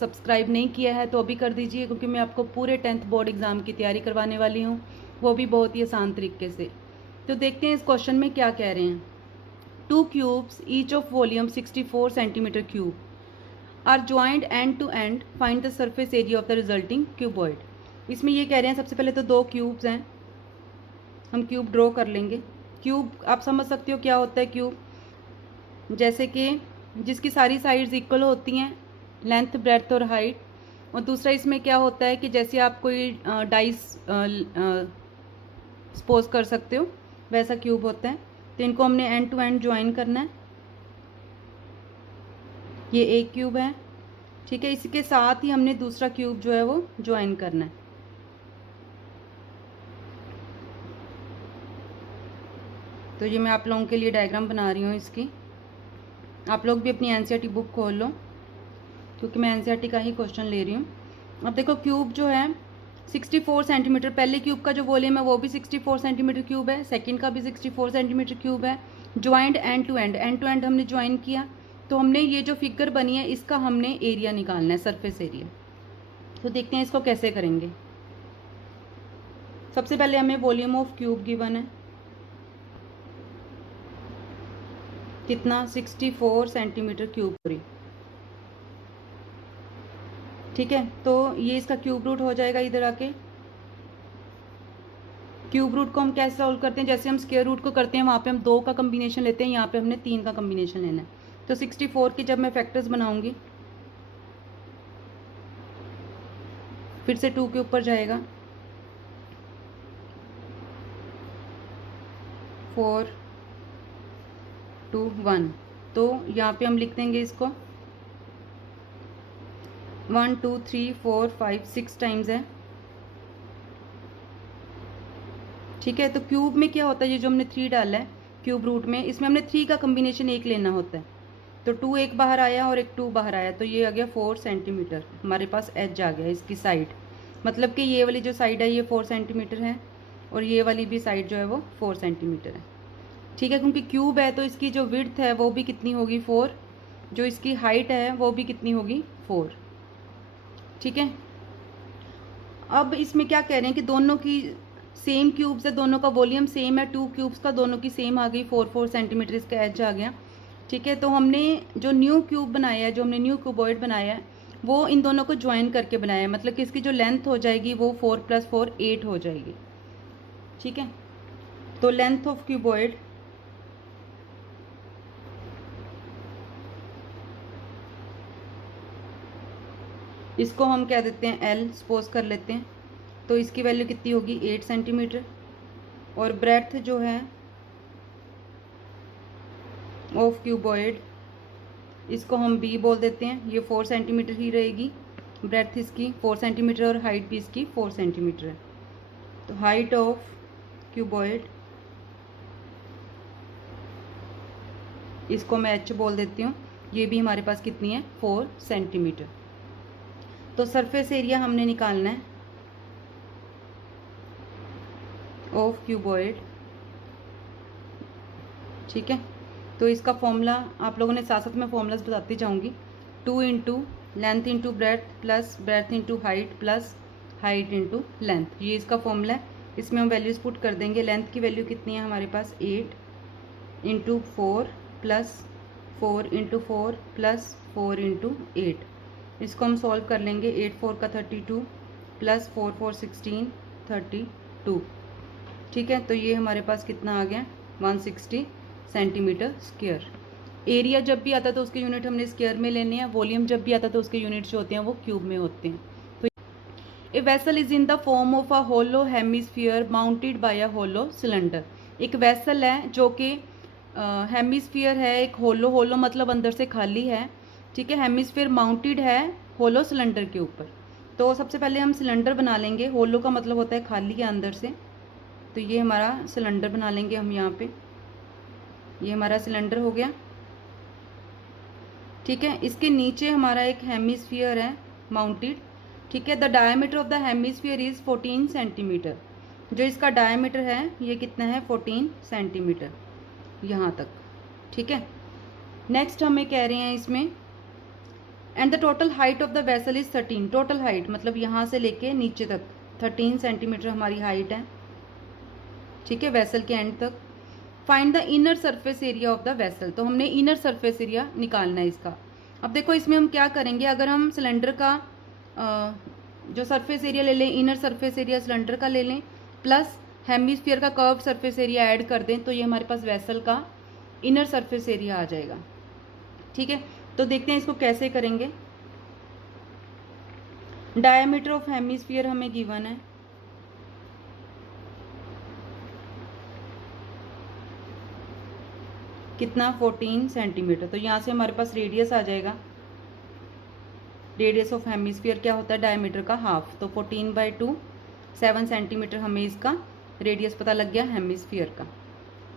Subscribe नहीं किया है तो अभी कर दीजिए, क्योंकि मैं आपको पूरे 10th बोर्ड एग्ज़ाम की तैयारी करवाने वाली हूँ, वो भी बहुत ही आसान तरीके से। तो देखते हैं इस क्वेश्चन में क्या कह रहे हैं। 2 cubes each of volume 64 centimetre cube are joined end to end, find the surface area of the resulting cuboid. इसमें ये कह रहे हैं सबसे पहले तो 2 क्यूब्स हैं, हम क्यूब ड्रॉ कर लेंगे। क्यूब आप समझ सकते हो क्या होता है क्यूब, जैसे कि जिसकी सारी साइड्स इक्वल होती हैं, लेंथ ब्रेड्थ और हाइट। और दूसरा इसमें क्या होता है कि जैसे आप कोई डाइस सपोज कर सकते हो, वैसा क्यूब होता है। तो इनको हमने एंड टू एंड ज्वाइन करना है। ये एक क्यूब है, ठीक है। इसके साथ ही हमने दूसरा क्यूब जो है वो ज्वाइन करना है। तो ये मैं आप लोगों के लिए डायग्राम बना रही हूँ इसकी। आप लोग भी अपनी एनसीईआरटी बुक खोल लो, क्योंकि मैं एनसीईआरटी का ही क्वेश्चन ले रही हूँ। अब देखो क्यूब जो है 64 सेंटीमीटर, पहले क्यूब का जो वॉल्यूम है वो भी 64 सेंटीमीटर क्यूब है, सेकंड का भी 64 सेंटीमीटर क्यूब है। ज्वाइंट एंड टू एंड हमने ज्वाइन किया। तो हमने ये जो फिगर बनी है इसका हमने एरिया निकालना है, सरफेस एरिया। तो देखते हैं इसको कैसे करेंगे। सबसे पहले हमें वॉल्यूम ऑफ क्यूब गिवन है, कितना 64 सेंटीमीटर क्यूब पूरी, ठीक है। तो ये इसका क्यूब रूट हो जाएगा इधर आके। क्यूब रूट को हम कैसे सॉल्व करते हैं, जैसे हम स्क्वायर रूट को करते हैं वहाँ पे हम 2 का कम्बिनेशन लेते हैं, यहाँ पे हमने 3 का कम्बिनेशन लेना है। तो 64 की जब मैं फैक्टर्स बनाऊंगी, फिर से 2 के ऊपर जाएगा, 4 2 1। तो यहाँ पे हम लिख देंगे इसको 1 2 3 4 5 6 टाइम्स है, ठीक है। तो क्यूब में क्या होता है, ये जो हमने 3 डाला है क्यूब रूट में, इसमें हमने 3 का कम्बिनेशन एक लेना होता है। तो 2 एक बाहर आया और एक 2 बाहर आया, तो ये आ गया 4 सेंटीमीटर हमारे पास एज आ गया इसकी साइड। मतलब कि ये वाली जो साइड है ये 4 सेंटीमीटर है, और ये वाली भी साइड जो है वो 4 सेंटीमीटर है, ठीक है। क्योंकि क्यूब है तो इसकी जो विड्थ है वो भी कितनी होगी 4, जो इसकी हाइट है वो भी कितनी होगी 4, ठीक है। अब इसमें क्या कह रहे हैं कि दोनों की सेम क्यूब्स है, दोनों का वॉल्यूम सेम है, 2 क्यूब्स का दोनों की सेम आ गई, 4 सेंटीमीटर इसका एज आ गया, ठीक है। तो हमने जो न्यू क्यूब बनाया है, जो हमने न्यू क्यूबॉइड बनाया है, वो इन दोनों को ज्वाइन करके बनाया है। मतलब कि इसकी जो लेंथ हो जाएगी वो 4 + 4 8 हो जाएगी, ठीक है। तो लेंथ ऑफ क्यूबॉइड इसको हम क्या देते हैं एल सपोज कर लेते हैं। तो इसकी वैल्यू कितनी होगी 8 सेंटीमीटर। और ब्रेड्थ जो है ऑफ क्यूबॉइड इसको हम बी बोल देते हैं, ये 4 सेंटीमीटर ही रहेगी। ब्रेड्थ इसकी 4 सेंटीमीटर और हाइट भी इसकी 4 सेंटीमीटर है। तो हाइट ऑफ क्यूबॉइड इसको मैं एच बोल देती हूँ, ये भी हमारे पास कितनी है 4 सेंटीमीटर। तो सरफेस एरिया हमने निकालना है ऑफ क्यूबॉइड, ठीक है। तो इसका फॉर्मूला आप लोगों ने साथ साथ में फॉर्मूलाज बताती जाऊंगी। 2 into length into breadth plus breadth into height plus height into length, ये इसका फॉर्मूला है। इसमें हम वैल्यूज़ पुट कर देंगे। लेंथ की वैल्यू कितनी है हमारे पास 8 into 4 plus 4 into 4 plus 4 into 8। इसको हम सॉल्व कर लेंगे। 8 4 का 32 प्लस 4 4 16 32, ठीक है। तो ये हमारे पास कितना आ गया 160 सेंटीमीटर स्क्वायर। एरिया जब भी आता है तो उसके यूनिट हमने स्क्वायर में लेने हैं, वॉल्यूम जब भी आता है तो उसके यूनिट जो होते हैं वो क्यूब में होते हैं। तो a vessel is in the form of a hollow hemisphere mounted by a hollow cylinder. एक वेसल है जो कि हेमिस्फीयर है, एक होलो, होलो मतलब अंदर से खाली है, ठीक है। हेमिस्फीयर माउंटेड है होलो सिलेंडर के ऊपर। तो सबसे पहले हम सिलेंडर बना लेंगे। होलो का मतलब होता है खाली है अंदर से। तो ये हमारा सिलेंडर बना लेंगे हम यहाँ पे, ये हमारा सिलेंडर हो गया, ठीक है। इसके नीचे हमारा एक हेमिस्फीयर है माउंटेड, ठीक है। The diameter of the hemisphere is 14 centimetre. जो इसका डायमीटर है ये कितना है 14 सेंटीमीटर यहाँ तक, ठीक है। नेक्स्ट हमें कह रहे हैं इसमें and the total height of the vessel is 13। Total height मतलब यहाँ से लेके नीचे तक 13 सेंटीमीटर हमारी हाइट है, ठीक है, वेसल के एंड तक। Find the inner surface area of the vessel, तो हमने इनर सरफेस एरिया निकालना है इसका। अब देखो इसमें हम क्या करेंगे, अगर हम सिलेंडर का जो सरफेस एरिया ले लें, इनर सरफेस एरिया सिलेंडर का ले लें, प्लस हेमिस्फीयर का कर्व सरफेस एरिया ऐड कर दें, तो ये हमारे पास वेसल का इनर सरफेस एरिया आ जाएगा, ठीक है। तो देखते हैं इसको कैसे करेंगे। डायमीटर ऑफ हेमिस्फीयर हमें गिवन है, कितना 14 सेंटीमीटर। तो यहाँ से हमारे पास रेडियस आ जाएगा, रेडियस ऑफ हेमिस्फीयर क्या होता है, डायमीटर का हाफ, तो 14/2 7 सेंटीमीटर हमें इसका रेडियस पता लग गया हेमिस्फीयर का,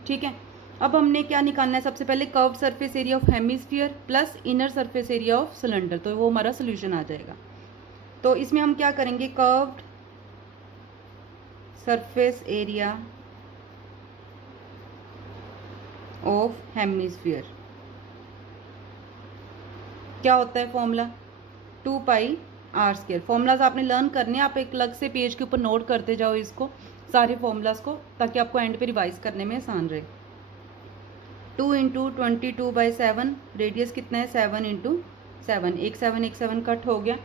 ठीक है। अब हमने क्या निकालना है, सबसे पहले curve surface area of hemisphere plus inner surface area of cylinder, तो वो हमारा सोल्यूशन आ जाएगा। तो इसमें हम क्या करेंगे, curved surface area of hemisphere क्या होता है फॉर्मूला, 2πr²। फॉर्मूलाज आपने लर्न करने, आप एक अलग से पेज के ऊपर नोट करते जाओ इसको, सारे फॉर्मूलाज को, ताकि आपको एंड पे रिवाइज करने में आसान रहे। 2 × 22/7, रेडियस कितना है 7 × 7, एक 7 कट हो गया।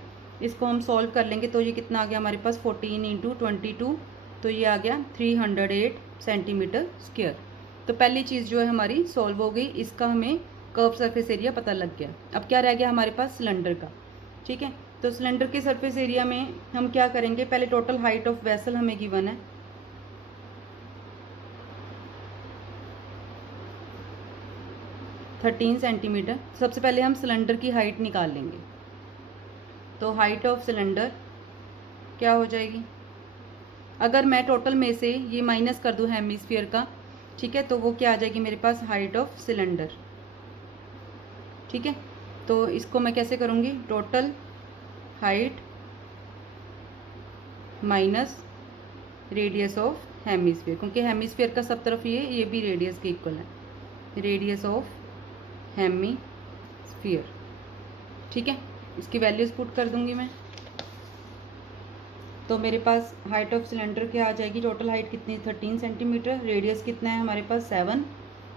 इसको हम सॉल्व कर लेंगे तो ये कितना आ गया हमारे पास 14 × 22, तो ये आ गया 308 सेंटीमीटर स्क्वायर। तो पहली चीज़ जो है हमारी सॉल्व हो गई, इसका हमें कर्व सरफेस एरिया पता लग गया। अब क्या रह गया हमारे पास सिलेंडर का, ठीक है। तो सिलेंडर के सरफेस एरिया में हम क्या करेंगे, पहले टोटल हाइट ऑफ वेसल हमें गिवन है, थर्टीन सेंटीमीटर। सबसे पहले हम सिलेंडर की हाइट निकाल लेंगे, तो हाइट ऑफ सिलेंडर क्या हो जाएगी, अगर मैं टोटल में से ये माइनस कर दूं हेमिस्फीयर का, ठीक है, तो वो क्या आ जाएगी मेरे पास, हाइट ऑफ सिलेंडर, ठीक है। तो इसको मैं कैसे करूँगी, total height minus radius of hemisphere, क्योंकि हेमिस्फीयर का सब तरफ ये भी रेडियस के इक्वल है, रेडियस ऑफ हेमिस्फीयर, ठीक है। इसकी वैल्यूज पुट कर दूंगी मैं, तो मेरे पास हाइट ऑफ सिलेंडर क्या आ जाएगी, टोटल हाइट कितनी 13 सेंटीमीटर, रेडियस कितना है हमारे पास 7,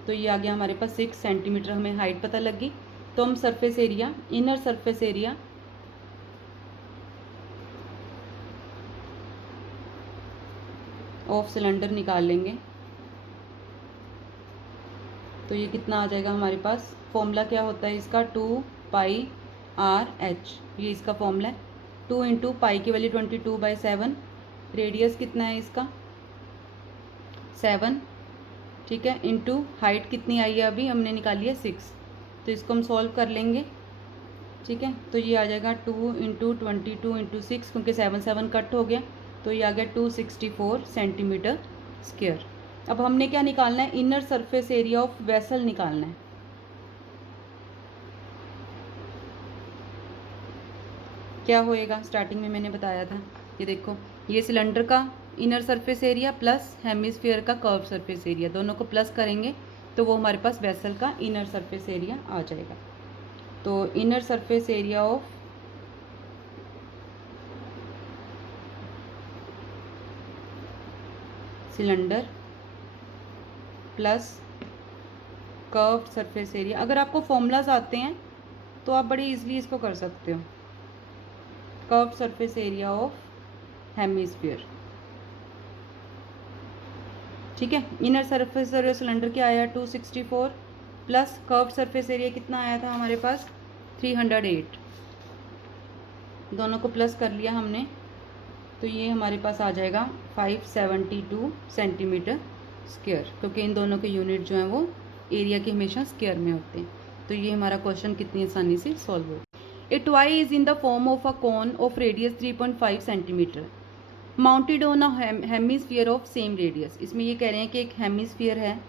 तो ये आ गया हमारे पास 6 सेंटीमीटर, हमें हाइट पता लगी। तो हम surface area, inner surface area of cylinder निकाल लेंगे, तो ये कितना आ जाएगा हमारे पास, फॉर्मूला क्या होता है इसका, 2πr/h, ये इसका फॉर्मूला है। 2 × पाई की वैल्यू 22/7, रेडियस कितना है इसका 7, ठीक है, इंटू हाइट कितनी आई है अभी हमने निकाली है 6, तो इसको हम सॉल्व कर लेंगे, ठीक है। तो ये आ जाएगा 2 × 22 × 6, क्योंकि 7 कट हो गया, तो ये आ गया 264 सेंटीमीटर स्क्वायर। अब हमने क्या निकालना है, inner surface area of vessel निकालना है। क्या होएगा, स्टार्टिंग में मैंने बताया था, ये देखो, ये सिलेंडर का inner surface area plus hemisphere का कर्व सरफेस एरिया, दोनों को प्लस करेंगे तो वो हमारे पास वेसल का इनर सरफेस एरिया आ जाएगा। तो inner surface area of cylinder plus curve surface area, अगर आपको फॉर्मूलाज आते हैं तो आप बड़ी इजीली इसको कर सकते हो, curve surface area of hemisphere, ठीक है। इनर सरफेस एरिया सिलेंडर क्या आया 264, प्लस कर्व सरफेस एरिया कितना आया था हमारे पास 308, दोनों को प्लस कर लिया हमने, तो ये हमारे पास आ जाएगा 572 सेंटीमीटर स्क्वायर, क्योंकि इन दोनों के यूनिट जो हैं वो एरिया के हमेशा स्क्वायर में होते हैं। तो ये हमारा क्वेश्चन कितनी आसानी से सॉल्व हो। ए toy is in the form of a cone of radius 3.5 centimetre mounted on a hemisphere of same radius. इसमें ये कह रहे हैं कि एक हेमिस्फीयर है,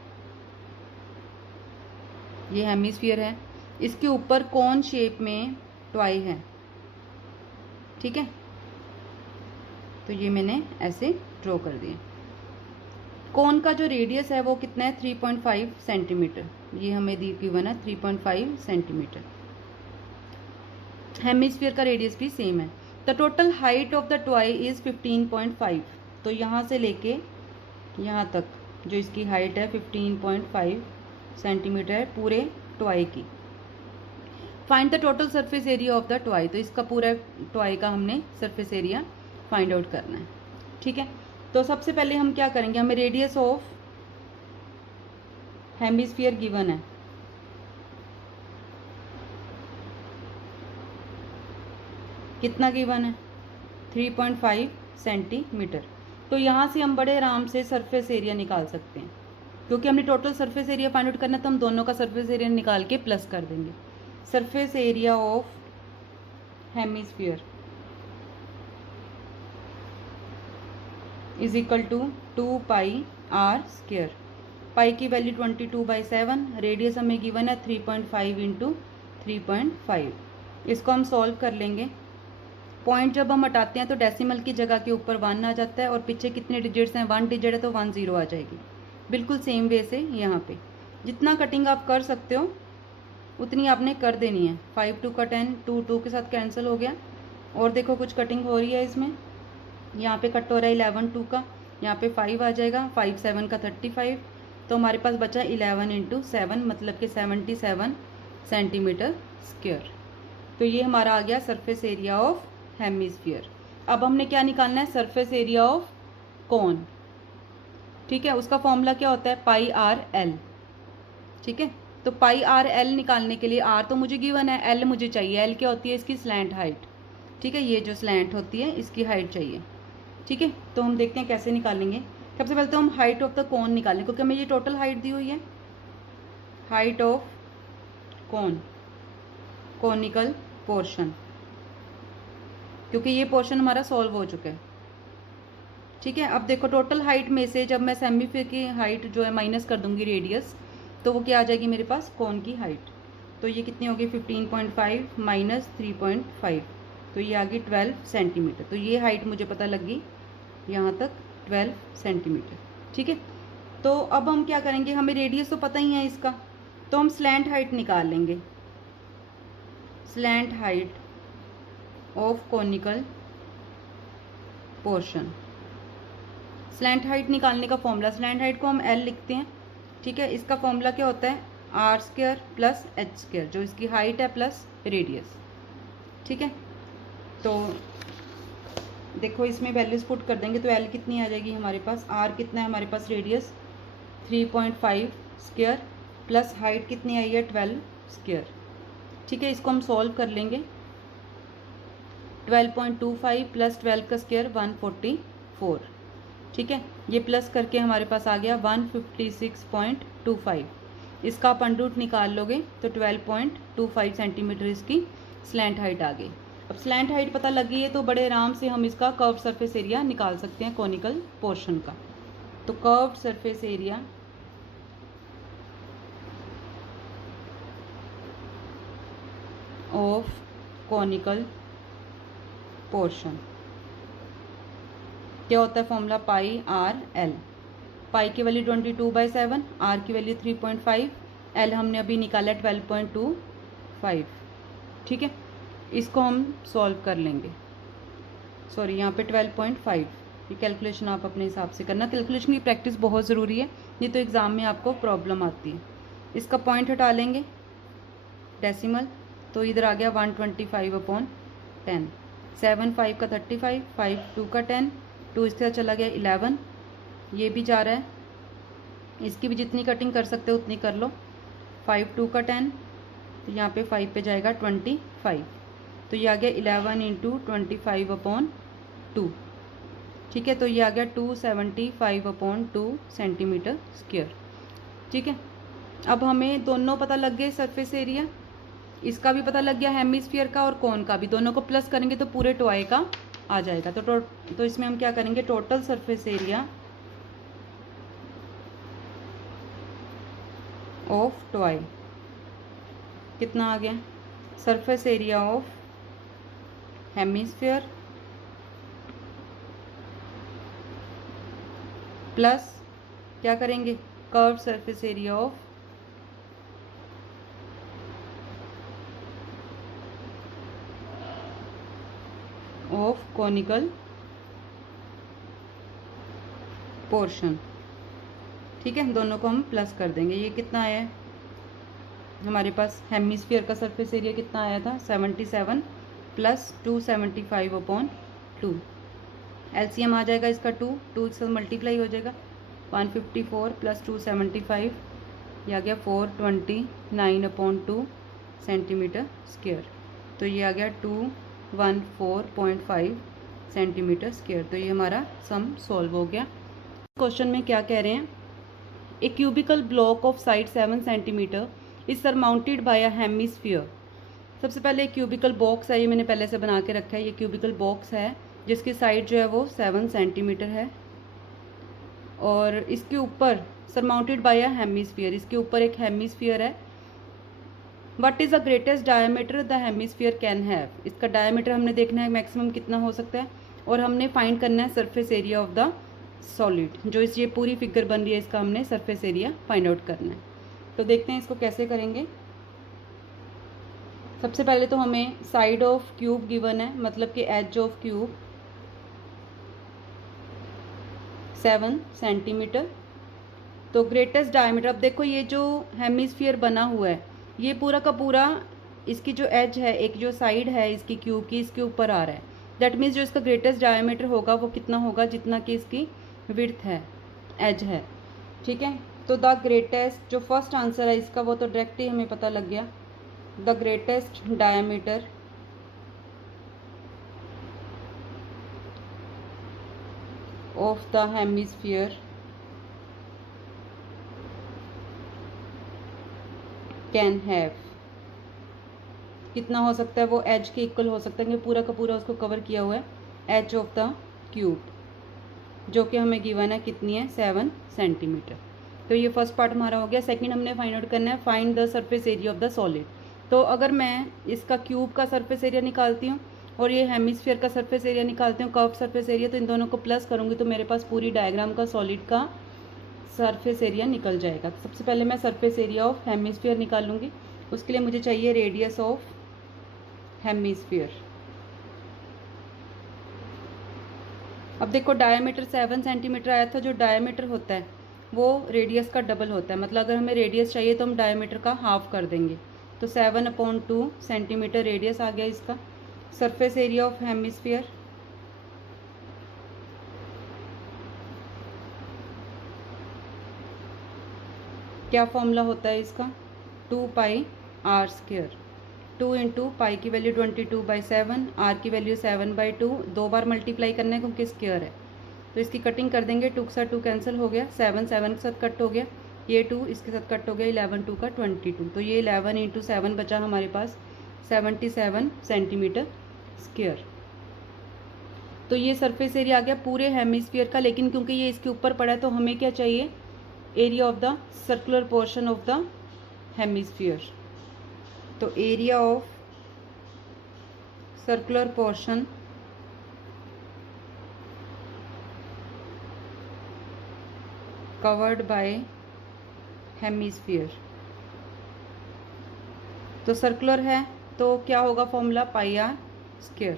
ये हेमिस्फीयर है, इसके ऊपर कोन शेप में टॉय है, ठीक है। तो ये मैंने ऐसे ड्रॉ कर दिया। कोन का जो रेडियस है वो कितना है 3.5 सेंटीमीटर, ये हमें दी गिवन है 3.5 सेंटीमीटर। हेमिस्फीयर का रेडियस भी सेम है। The total height of the toy is 15.5। तो यहाँ से लेके यहाँ तक जो इसकी हाइट है 15.5 सेंटीमीटर है पूरे टॉय की। Find the total surface area of the toy. तो इसका पूरा टॉय का हमने सरफेस एरिया फाइंड आउट करना है। ठीक है, तो सबसे पहले हम क्या करेंगे, हमें रेडियस ऑफ हेमिस्फीयर गिवन है। कितना गिवन है? 3.5 सेंटीमीटर। तो यहाँ से हम बड़े आराम से सरफेस एरिया निकाल सकते हैं, क्योंकि हमने total surface area find out करना है, तो हम दोनों का सरफेस एरिया निकाल के प्लस कर देंगे। Surface area of hemisphere is equal to 2 pi r square. Pi की वैल्यू 22/7, रेडियस हमें गिवन है 3.5 इंटू 3.5। इसको हम सॉल्व कर लेंगे। पॉइंट जब हम हटाते हैं तो डेसिमल की जगह के ऊपर 1 आ जाता है, और पीछे कितने डिजिट्स हैं? 1 डिजिट है तो 1 0 आ जाएगी। बिल्कुल सेम वे से यहाँ पे जितना कटिंग आप कर सकते हो उतनी आपने कर देनी है। 5 2 का 10, 2 2 के साथ कैंसिल हो गया। और देखो कुछ कटिंग हो रही है इसमें, यहाँ पे कट हो रहा है 11 2 का, यहाँ पे 5 आ जाएगा, 5 7 का 35। तो हमारे पास बचा 11 इंटू 7 मतलब कि 77 सेंटीमीटर स्क्वायर। तो ये हमारा आ गया सरफेस एरिया ऑफ हेमिस्फीयर। अब हमने क्या निकालना है? Surface area of cone. ठीक है, उसका फॉर्मूला क्या होता है? पाई आर एल। ठीक है, तो पाई आर एल निकालने के लिए आर तो मुझे गिवन है, एल मुझे चाहिए। एल क्या होती है? इसकी स्लैंट हाइट। ठीक है, ये जो स्लैंट होती है इसकी हाइट चाहिए। ठीक है, तो हम देखते हैं कैसे निकालेंगे। सबसे पहले तो हम हाइट ऑफ द कोन निकालें, क्योंकि हमें ये टोटल हाइट दी हुई है। Height of cone, conical portion, क्योंकि ये पोर्शन हमारा सॉल्व हो चुका है। ठीक है, अब देखो टोटल हाइट में से जब मैं हेमिस्फीयर की हाइट जो है माइनस कर दूंगी रेडियस, तो वो क्या आ जाएगी मेरे पास? कोन की हाइट। तो ये कितनी होगी? 15.5 माइनस 3.5, तो ये आ गई 12 सेंटीमीटर। तो ये हाइट मुझे पता लगी यहाँ तक 12 सेंटीमीटर। ठीक है, तो अब हम क्या करेंगे, हमें रेडियस तो पता ही है इसका, तो हम स्लैंट हाइट निकाल लेंगे। Slant height of conical portion. Slant height निकालने का फॉर्मूला, स्लैंट हाइट को हम एल लिखते हैं। ठीक है, इसका फॉर्मूला क्या होता है? R square plus H square, जो इसकी हाइट है प्लस रेडियस। ठीक है, तो देखो इसमें वैल्यूज पुट कर देंगे तो एल कितनी आ जाएगी हमारे पास? आर कितना है हमारे पास? रेडियस 3.5 स्क्वायर प्लस हाइट कितनी आई है? 12 स्क्वायर। ठीक है, इसको हम सॉल्व कर लेंगे। 12.25 प्लस 12 का स्क्वायर 144। ठीक है, ये प्लस करके हमारे पास आ गया 156.25। इसका आप अंडर रूट निकाल लोगे तो 12.25 सेंटीमीटर इसकी स्लैंट हाइट आ गई। अब स्लैंट हाइट पता लगी है तो बड़े आराम से हम इसका कर्व सरफेस एरिया निकाल सकते हैं कोनिकल पोर्शन का। तो curve surface area of conical portion क्या होता है? फॉर्मूला पाई आर एल। पाई की वैल्यू 22/7, आर की वैल्यू 3.5, एल हमने अभी निकाला 12.25। ठीक है, इसको हम सॉल्व कर लेंगे। सॉरी, यहाँ पे 12.5। ये कैलकुलेशन आप अपने हिसाब से करना, कैलकुलेशन की प्रैक्टिस बहुत ज़रूरी है, नहीं तो एग्ज़ाम में आपको प्रॉब्लम आती है। इसका पॉइंट हटा लेंगे डेसिमल, तो इधर आ गया 125/10। 7 5 का 35, 5 2 का 10, 2 इस तरह चला गया 11, ये भी जा रहा है, इसकी भी जितनी कटिंग कर सकते हो उतनी कर लो। 5 2 का 10, तो यहाँ पे 5 पे जाएगा 25, तो ये आ गया 11 इंटू 25/2। ठीक है, तो ये आ गया 275/2 सेंटीमीटर स्क्वायर। ठीक है, अब हमें दोनों पता लग गए सरफेस एरिया, इसका भी पता लग गया हेमिस्फीयर का और कोन का भी, दोनों को प्लस करेंगे तो पूरे टॉय का आ जाएगा। तो इसमें हम क्या करेंगे? Total surface area of toy कितना आ गया? Surface area of hemisphere plus क्या करेंगे? Curve surface area of of conical portion. ठीक है, दोनों को हम प्लस कर देंगे। ये कितना आया है हमारे पास, हेमिस्फीयर का सरफेस एरिया कितना आया था 77 प्लस 275/2। एलसीएम आ जाएगा इसका 2 से मल्टीप्लाई हो जाएगा, 154 प्लस 275, ये आ गया 429/2 सेंटीमीटर स्क्वायर। तो ये आ गया 214.5 सेंटीमीटर स्क्वायर। तो ये हमारा सम सॉल्व हो गया। क्वेश्चन में क्या कह रहे हैं, a cubical block of side 7 centimetre is surmounted by a hemisphere. सबसे पहले एक क्यूबिकल बॉक्स है, ये मैंने पहले से बना के रखा है। ये क्यूबिकल बॉक्स है जिसकी साइड जो है वो 7 सेंटीमीटर है, और इसके ऊपर सरमाउंटेड बाय अ हेमिस्फीयर, इसके ऊपर एक हेमिस्फीयर है। What is the greatest diameter the hemisphere can have. इसका डायमीटर हमने देखना है मैक्सिमम कितना हो सकता है, और हमने फाइंड करना है surface area of the solid. जो इस ये पूरी फिगर बन रही है, इसका हमने सरफेस एरिया फाइंड आउट करना है। तो देखते हैं इसको कैसे करेंगे। सबसे पहले तो हमें साइड ऑफ क्यूब गिवन है, मतलब कि एज ऑफ क्यूब 7 सेंटीमीटर। तो ग्रेटेस्ट डायमीटर, अब देखो ये जो हेमिस्फीयर बना हुआ है ये पूरा का पूरा, इसकी जो एज है, एक जो साइड है इसकी क्यूब की, इसके ऊपर आ रहा है। दैट मीन्स जो इसका ग्रेटेस्ट डायमीटर होगा वो कितना होगा, जितना कि इसकी विड्थ है, एज है। ठीक है, तो द ग्रेटेस्ट, जो फर्स्ट आंसर है इसका वो तो डायरेक्ट ही हमें पता लग गया। The greatest diameter of the hemisphere can have, कितना हो सकता है वो एज के इक्वल हो सकता है, कि पूरा का पूरा उसको कवर किया हुआ है, एज ऑफ द क्यूब, जो कि हमें गिवन है कितनी है 7 सेंटीमीटर। तो ये फर्स्ट पार्ट हमारा हो गया। सेकंड हमने फाइंड आउट करना है find the surface area of the solid. तो अगर मैं इसका क्यूब का सरफेस एरिया निकालती हूँ और ये हेमिस्फीयर का सरफेस एरिया निकालती हूँ, कर्व सरफेस एरिया, तो इन दोनों को प्लस करूँगी तो मेरे पास पूरी डायग्राम का सॉलिड का सरफेस एरिया निकल जाएगा। सबसे पहले मैं सरफेस एरिया ऑफ हेमिस्फीयर निकालूंगी। उसके लिए मुझे चाहिए रेडियस ऑफ हेमिस्फीयर। अब देखो डायमीटर 7 सेंटीमीटर आया था, जो डायमीटर होता है वो रेडियस का डबल होता है। मतलब अगर हमें रेडियस चाहिए तो हम डायमीटर का हाफ कर देंगे, तो 7/2 सेंटीमीटर रेडियस आ गया इसका। सरफेस एरिया ऑफ हेमिस्फीयर क्या फॉर्मूला होता है इसका, 2πr²। 2 इंटू पाई की वैल्यू 22/7, आर की वैल्यू 7/2, 2 बार मल्टीप्लाई करना है क्योंकि स्क्वायर है। तो इसकी कटिंग कर देंगे, 2 के साथ 2 कैंसिल हो गया, 7 7 के साथ कट हो गया, ये 2 इसके साथ कट हो गया, 11 2 का 22। तो ये 11 इंटू 7 बचा हमारे पास 77 सेंटीमीटर स्क्वायर। तो ये सरफेस एरिया आ गया पूरे हेमिस्फीयर का। लेकिन क्योंकि ये इसके ऊपर पड़ा है तो हमें क्या चाहिए, area of the circular portion of the hemisphere. तो area of circular portion covered by hemisphere, तो सर्कुलर है तो क्या होगा फॉर्मूला, πr²।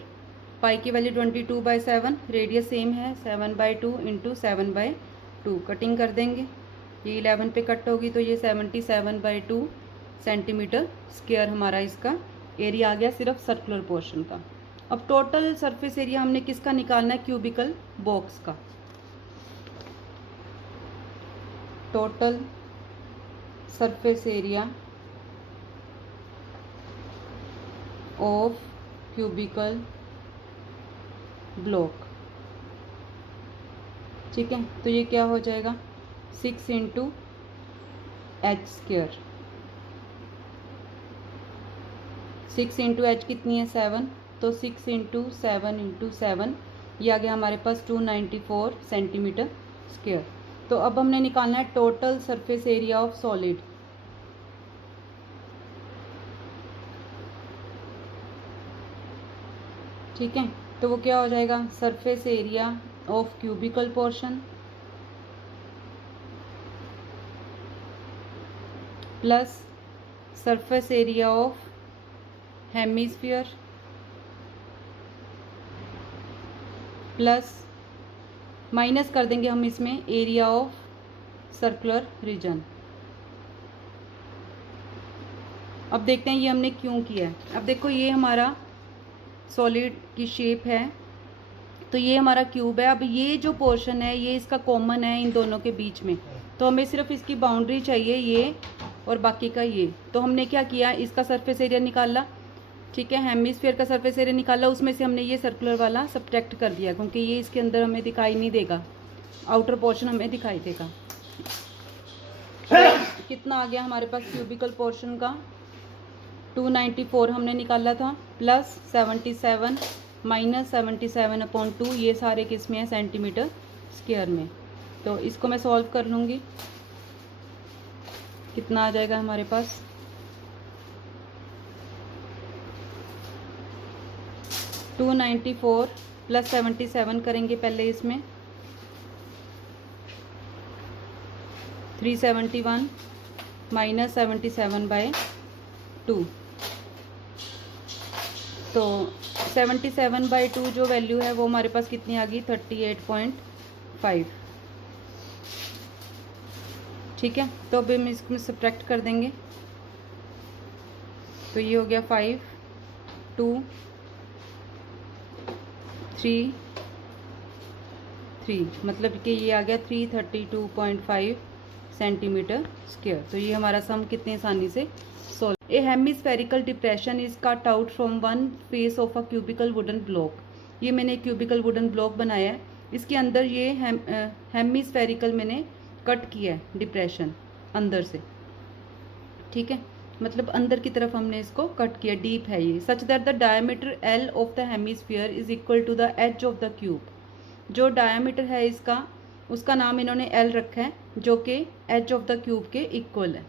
पाई की वैल्यू 22/7, रेडियस सेम है 7/2 इंटू 7/2, कटिंग कर देंगे, ये 11 पे कट होगी तो ये 77/2 सेंटीमीटर स्क्वायर हमारा इसका एरिया आ गया सिर्फ सर्कुलर पोर्शन का। अब टोटल सरफेस एरिया हमने किसका निकालना है, क्यूबिकल बॉक्स का। Total surface area of cubical block. ठीक है, तो ये क्या हो जाएगा 6 इंटू h²। 6 इंटू एच कितनी है 7, तो 6 इंटू 7 इंटू 7, ये आ गया हमारे पास 294 सेंटीमीटर स्क्वायर। तो अब हमने निकालना है total surface area of solid. ठीक है, तो वो क्या हो जाएगा, surface area of cubicle portion plus surface area of hemisphere plus minus कर देंगे हम इसमें एरिया ऑफ सर्कुलर रीजन। अब देखते हैं ये हमने क्यों किया है। अब देखो ये हमारा सॉलिड की शेप है, तो ये हमारा क्यूब है। अब ये जो पोर्शन है ये इसका कॉमन है इन दोनों के बीच में, तो हमें सिर्फ इसकी बाउंड्री चाहिए ये और बाकी का ये। तो हमने क्या किया, इसका सरफेस एरिया निकाला, ठीक है, हेमिस्फीयर का सरफेस एरिया निकाला, उसमें से हमने ये सर्कुलर वाला सब्ट्रैक्ट कर दिया क्योंकि ये इसके अंदर हमें दिखाई नहीं देगा, आउटर पोर्शन हमें दिखाई देगा। कितना आ गया हमारे पास क्यूबिकल पोर्शन का, 294 हमने निकाला था, प्लस 77 माइनस 77/2, ये सारे किस में है, सेंटीमीटर स्क्वायर में। तो इसको मैं सॉल्व कर लूँगी, कितना आ जाएगा हमारे पास, टू 94 प्लस 77 करेंगे पहले इसमें, 371 माइनस 77/2। तो 77/2 जो वैल्यू है वो हमारे पास कितनी आ गई, 38.5। ठीक है, तो अभी हम इसमें सब्ट्रैक्ट कर देंगे, तो ये हो गया 5 2 3 3, मतलब कि ये आ गया 332.5 सेंटीमीटर स्क्वायर। तो ये हमारा सम कितनी आसानी से solve. A hemispherical depression is cut out from one face of a cubical wooden block. ये मैंने क्यूबिकल वुडन ब्लॉक बनाया है, इसके अंदर ये हेमिस्फेरिकल मैंने कट किया है डिप्रेशन अंदर से, ठीक है, मतलब अंदर की तरफ हमने इसको कट किया, डीप है ये, such that the diameter L of the hemisphere is equal to the edge of the cube. जो डायमीटर है इसका, उसका नाम इन्होंने एल रखा है, जो कि एज ऑफ द क्यूब के इक्वल है।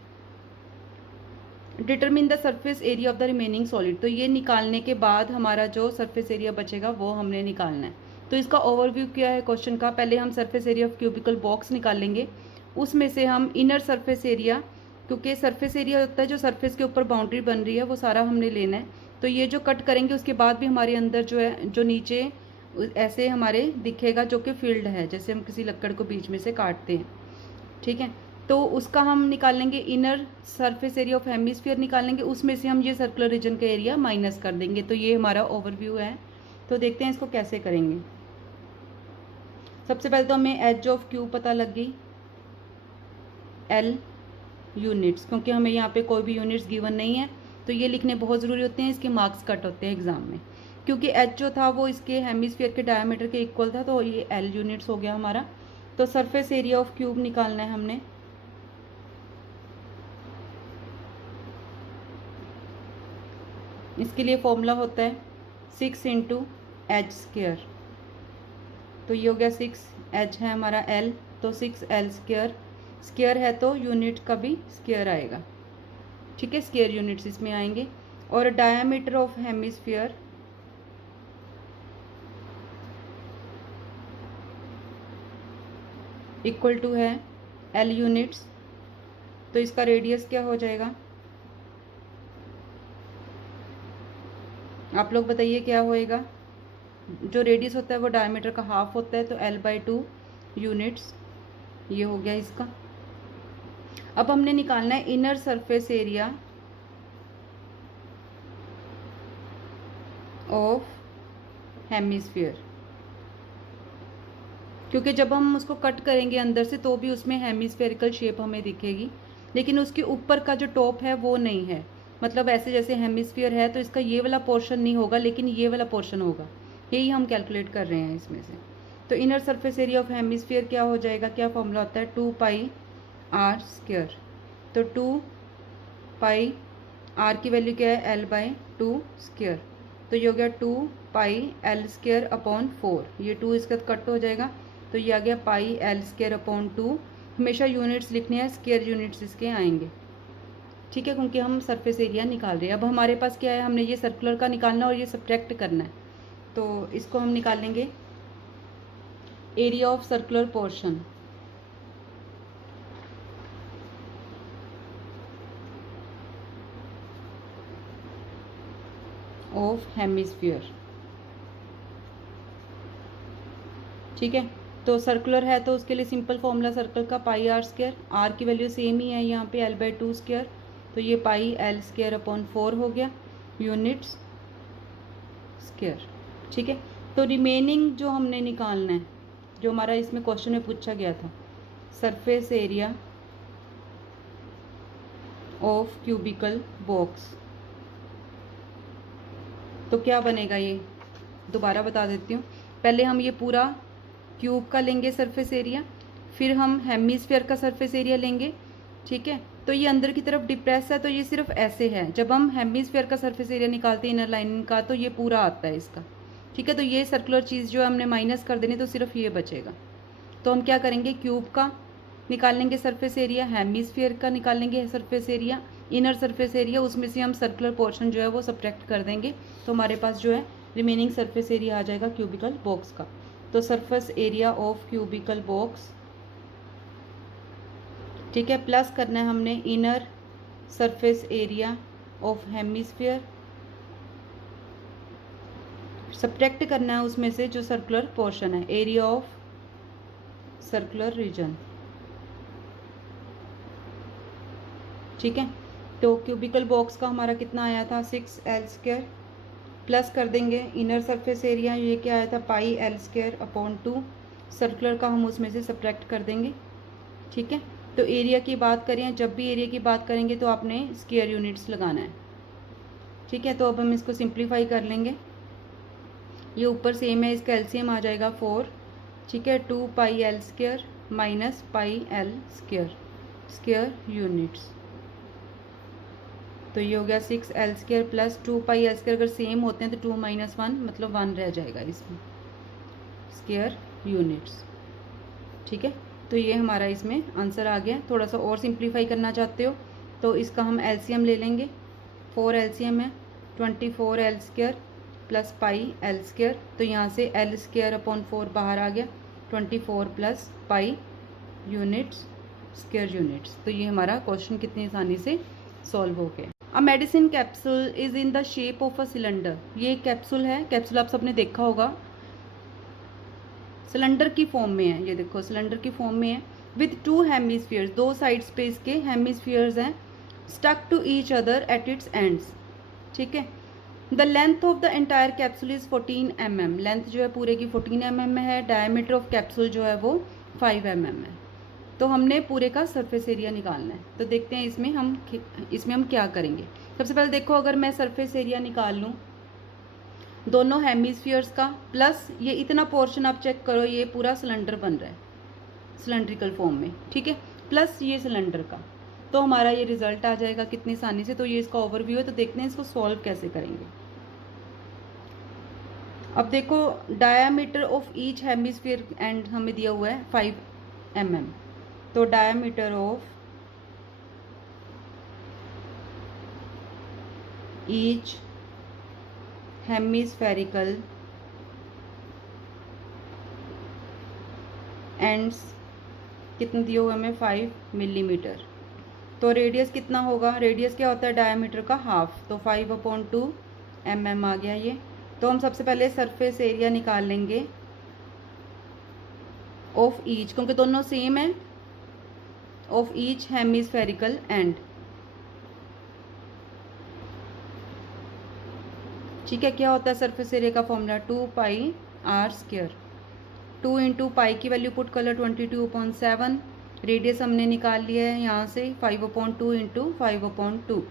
Determine the surface area of the remaining solid. तो ये निकालने के बाद हमारा जो सरफेस एरिया बचेगा वो हमने निकालना है। तो इसका ओवरव्यू क्या है क्वेश्चन का, पहले हम surface area of cubical box निकालेंगे, उसमें से हम इनर सरफेस एरिया, क्योंकि सरफेस एरिया होता है जो सरफेस के ऊपर बाउंड्री बन रही है, वो सारा हमने लेना है। तो ये जो कट करेंगे उसके बाद भी हमारे अंदर जो है, जो नीचे ऐसे हमारे दिखेगा जो कि फील्ड है, जैसे हम किसी लक्कड़ को बीच में से काटते हैं, ठीक है, तो उसका हम निकालेंगे, inner surface area of hemisphere निकालेंगे, उसमें से हम ये सर्कुलर रीजन का एरिया माइनस कर देंगे। तो ये हमारा ओवरव्यू है। तो देखते हैं इसको कैसे करेंगे। सबसे पहले तो हमें एज ऑफ क्यूब पता लग गई, एल यूनिट्स, क्योंकि हमें यहाँ पे कोई भी यूनिट्स गिवन नहीं है, तो ये लिखने बहुत ज़रूरी होते हैं, इसके मार्क्स कट होते हैं एग्जाम में, क्योंकि एच जो था वो इसके हेमिस्फीयर के डायमीटर के इक्वल था, तो ये एल यूनिट्स हो गया हमारा। तो सरफेस एरिया ऑफ क्यूब निकालना है हमने, इसके लिए फॉर्मूला होता है 6 × h²। तो ये हो गया 6, h है हमारा l, तो 6l², स्क्वायर है तो यूनिट का भी स्क्वायर आएगा, ठीक है, स्क्वायर यूनिट्स इसमें आएंगे। और diameter of hemisphere equal to है l यूनिट्स, तो इसका रेडियस क्या हो जाएगा, आप लोग बताइए क्या होएगा। जो रेडियस होता है वो डायमीटर का हाफ होता है, तो l/2 यूनिट्स, ये हो गया इसका। अब हमने निकालना है inner surface area of hemisphere, क्योंकि जब हम उसको कट करेंगे अंदर से तो भी उसमें हेमिस्फेरिकल शेप हमें दिखेगी, लेकिन उसके ऊपर का जो टॉप है वो नहीं है, मतलब ऐसे जैसे हेमिस्फीयर है तो इसका ये वाला पोर्शन नहीं होगा, लेकिन ये वाला पोर्शन होगा, यही हम कैलकुलेट कर रहे हैं इसमें से। तो inner surface area of hemisphere क्या हो जाएगा, क्या फॉर्मूला होता है, 2πr²। तो 2πr की वैल्यू क्या है, l/2², तो ये हो गया 2πl²/4, ये 2 इसका कट हो जाएगा, तो ये आ गया πl²/2। हमेशा यूनिट्स लिखने हैं, स्क्वायर यूनिट्स इसके आएंगे, ठीक है, क्योंकि हम सरफेस एरिया निकाल रहे हैं। अब हमारे पास क्या है, हमने ये सर्कुलर का निकालना और ये सब्ट्रैक्ट करना है, तो इसको हम निकालेंगे area of circular portion of hemisphere. ठीक है। तो सर्कुलर है तो उसके लिए सिंपल फॉर्मूला सर्कल का पाई आर स्क्वायर, आर की वैल्यू सेम ही है यहाँ पे L/2 स्क्वायर, तो ये पाई L स्क्वायर अपॉन 4 हो गया यूनिट्स स्क्वायर। ठीक है। तो रिमेनिंग जो हमने निकालना है, जो हमारा इसमें क्वेश्चन में पूछा गया था, surface area of cubical box, तो क्या बनेगा ये दोबारा बता देती हूँ। पहले हम ये पूरा क्यूब का लेंगे सरफेस एरिया, फिर हम हेमीस्फीयर का सरफेस एरिया लेंगे। ठीक है। तो ये अंदर की तरफ डिप्रेस है तो ये सिर्फ ऐसे है, जब हम हेमीस्फीयर का सरफेस एरिया निकालते हैं इनर लाइनिंग का तो ये पूरा आता है इसका। ठीक है। तो ये सर्कुलर चीज़ जो है हमने माइनस कर देनी, तो सिर्फ ये बचेगा। तो हम क्या करेंगे, क्यूब का निकाल लेंगे सरफेस एरिया, हेमीस्फीयर का निकाल लेंगे surface area, inner surface area, उसमें से हम सर्कुलर पोर्शन जो है वो सब्ट्रैक्ट कर देंगे, तो हमारे पास जो है रिमेनिंग सरफेस एरिया आ जाएगा क्यूबिकल बॉक्स का। तो surface area of cubical box, ठीक है, प्लस करना है हमने inner surface area of hemisphere, subtract करना है उसमें से जो सर्कुलर पोर्शन है, एरिया ऑफ सर्कुलर रीजन। ठीक है। तो क्यूबिकल बॉक्स का हमारा कितना आया था 6L स्क्वायर, प्लस कर देंगे इनर सरफेस एरिया, ये क्या आया था पाई L स्क्वायर अपॉन 2, सर्कुलर का हम उसमें से सब्ट्रैक्ट कर देंगे। ठीक है। तो एरिया की बात करें, जब भी एरिया की बात करेंगे तो आपने स्क्वायर यूनिट्स लगाना है। ठीक है। तो अब हम इसको सिंप्लीफाई कर लेंगे, ये ऊपर सेम है, इसका एलसीएम आ जाएगा 4। ठीक है। 2 पाई L square minus pi L square, square units, तो ये हो गया 6L स्क्वायर प्लस 2 पाई L स्क्वायर, अगर सेम होते हैं तो 2 - 1 मतलब 1 रह जाएगा इसमें, स्क्वायर यूनिट्स। ठीक है। तो ये हमारा इसमें आंसर आ गया। थोड़ा सा और सिंप्लीफाई करना चाहते हो तो इसका हम एलसीएम ले लेंगे, 4 एलसीएम है 24L square plus pi L square, तो यहाँ से L स्क्वायर अपॉन 4 बाहर आ गया, 24 plus pi units square units. तो ये हमारा क्वेश्चन कितनी आसानी से सॉल्व हो गया। A medicine capsule is in the shape of a cylinder, ये कैप्सूल है, कैप्सूल आप सबने देखा होगा, सिलेंडर की फॉर्म में है, ये देखो सिलेंडर की फॉर्म में है, विथ 2 हेमीस्फीयर्स, 2 साइड्स पे इसके हेमीस्फीयर्स हैं, stuck to each other at its ends. ठीक है। The length of the entire capsule is 14 mm, length जो है पूरे की 14 mm में है, डायमीटर ऑफ कैप्सूल जो है वो 5 mm है। तो हमने पूरे का सरफेस एरिया निकालना है, तो देखते हैं इसमें हम क्या करेंगे। सबसे पहले देखो, अगर मैं सरफेस एरिया निकाल लूँ दोनों हेमीस्फीयर्स का, प्लस ये इतना पोर्शन आप चेक करो, ये पूरा सिलेंडर बन रहा है सिलेंड्रिकल फॉर्म में। ठीक है। प्लस ये सिलेंडर का, तो हमारा ये रिजल्ट आ जाएगा कितनी आसानी से। तो ये इसका ओवरव्यू है, तो देखते हैं इसको सॉल्व कैसे करेंगे। अब देखो, diameter of each hemisphere and हमें दिया हुआ है 5 mm, तो diameter of each hemispherical ends कितने दिए हुए हमें 5 मिलीमीटर। तो रेडियस कितना होगा, रेडियस क्या होता है डायमीटर का हाफ, तो 5/2 mm आ गया ये। तो हम सबसे पहले सरफेस एरिया निकाल लेंगे ऑफ ईच, क्योंकि दोनों सेम है, ऑफ ईच हेमीस्फेरिकल एंड। ठीक है। क्या होता है सरफेस एरिया का फॉर्मूला, 2 पाई R स्क्वायर, 2 इंटू पाई की वैल्यू पुट कर लो 22/7, रेडियस हमने निकाल लिया है यहाँ से 5/2 इंटू 5/2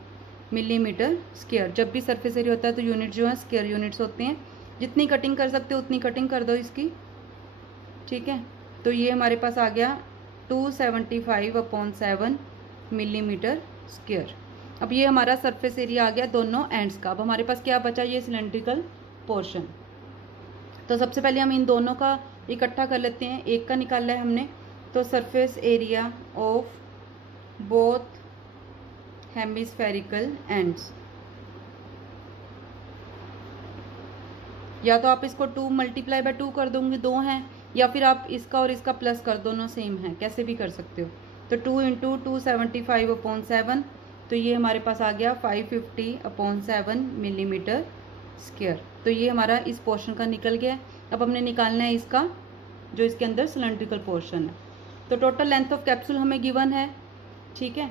मिलीमीटर स्क्वायर। जब भी सरफेस एरिया होता है तो यूनिट जो है स्क्वायर यूनिट्स होते हैं, जितनी कटिंग कर सकते हो उतनी कटिंग कर दो इसकी। ठीक है। तो ये हमारे पास आ गया 275/7 मिलीमीटर स्क्वायर। अब ये हमारा सरफेस एरिया आ गया दोनों एंड्स का। अब हमारे पास क्या बचा, ये सिलेंड्रिकल पोर्शन। तो सबसे पहले हम इन दोनों का इकट्ठा कर लेते हैं, एक का निकाला है हमने, तो surface area of both hemispherical ends, या तो आप इसको 2 × 2 कर दोगे, 2 हैं, या फिर आप इसका और इसका प्लस कर, दोनों सेम हैं, कैसे भी कर सकते हो। तो 2 इंटू 275/7, तो ये हमारे पास आ गया 550/7 मिलीमीटर स्क्वायर। तो ये हमारा इस पोर्शन का निकल गया। अब हमने निकालना है इसका जो इसके अंदर सिलेंड्रिकल पोर्शन है। तो टोटल लेंथ ऑफ कैप्सूल हमें गिवन है, ठीक है।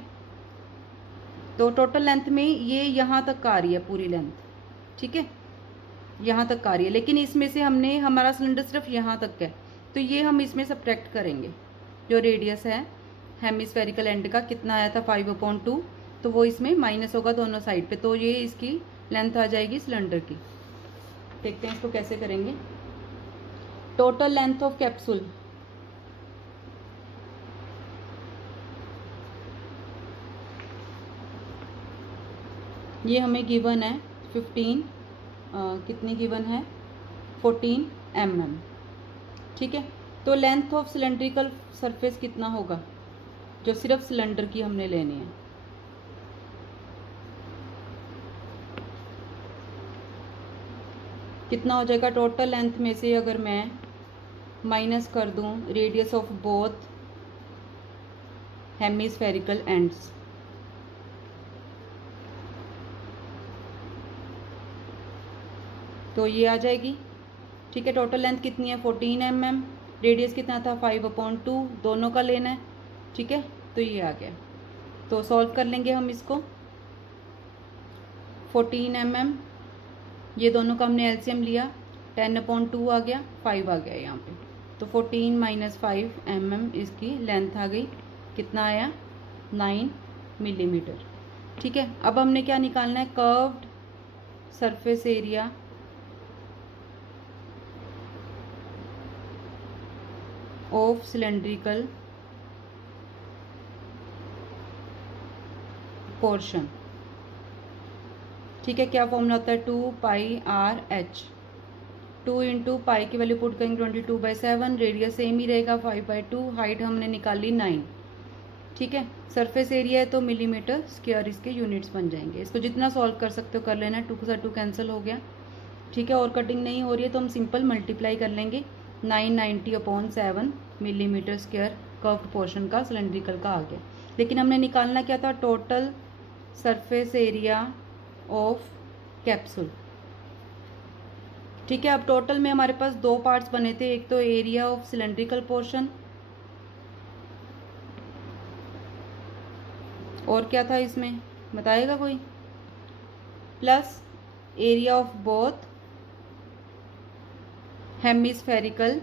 तो टोटल लेंथ में ये यहाँ तक आ रही है पूरी लेंथ, ठीक है, यहाँ तक आ रही है, लेकिन इसमें से हमने हमारा सिलेंडर सिर्फ यहाँ तक है, तो ये हम इसमें सब्ट्रैक्ट करेंगे। जो रेडियस है हेमिस्फेरिकल एंड का कितना आया था 5/2, तो वो इसमें माइनस होगा दोनों साइड पे, तो ये इसकी लेंथ आ जाएगी सिलेंडर की। देखते हैं इसको कैसे करेंगे। टोटल लेंथ ऑफ कैप्सूल, ये हमें गिवन है 15 कितनी गिवन है 14 mm, ठीक है। तो लेंथ ऑफ सिलेंड्रिकल सरफेस कितना होगा, जो सिर्फ सिलेंडर की हमने लेनी है। कितना हो जाएगा टोटल लेंथ में से अगर मैं माइनस कर दूं radius of both hemispherical ends, तो ये आ जाएगी, ठीक है। टोटल लेंथ कितनी है 14 mm, रेडियस कितना था 5/2, दोनों का लेना है, ठीक है। तो ये आ गया। तो सॉल्व कर लेंगे हम इसको। 14 mm, ये दोनों का हमने एलसीएम लिया, 10/2 आ गया, 5 आ गया यहाँ पे। तो 14 - 5 mm इसकी लेंथ आ गई, कितना आया 9 मिलीमीटर, ठीक है। अब हमने क्या निकालना है, curved surface area of cylindrical portion, ठीक है। क्या फॉर्मूला होता है 2πr/h, 2 × पाई की वैल्यू पुट करेंगे 22/7, रेडियस सेम ही रहेगा 5/2, हाइट हमने निकाली 9, ठीक है। सरफेस एरिया है तो मिलीमीटर स्क्वायर इसके यूनिट्स बन जाएंगे। इसको जितना सॉल्व कर सकते हो कर लेना, 2 के साथ 2 कैंसिल हो गया, ठीक है। और कटिंग नहीं हो रही है तो हम सिंपल मल्टीप्लाई कर लेंगे, 990/7 मिलीमीटर स्क्वायर कर्व्ड पोर्शन का सिलेंड्रिकल का आ गया। लेकिन हमने निकालना क्या था, total surface area of capsule, ठीक है। अब टोटल में हमारे पास दो पार्ट्स बने थे, एक तो एरिया ऑफ सिलेंड्रिकल पोर्शन और क्या था इसमें बताएगा कोई, plus area of both hemispherical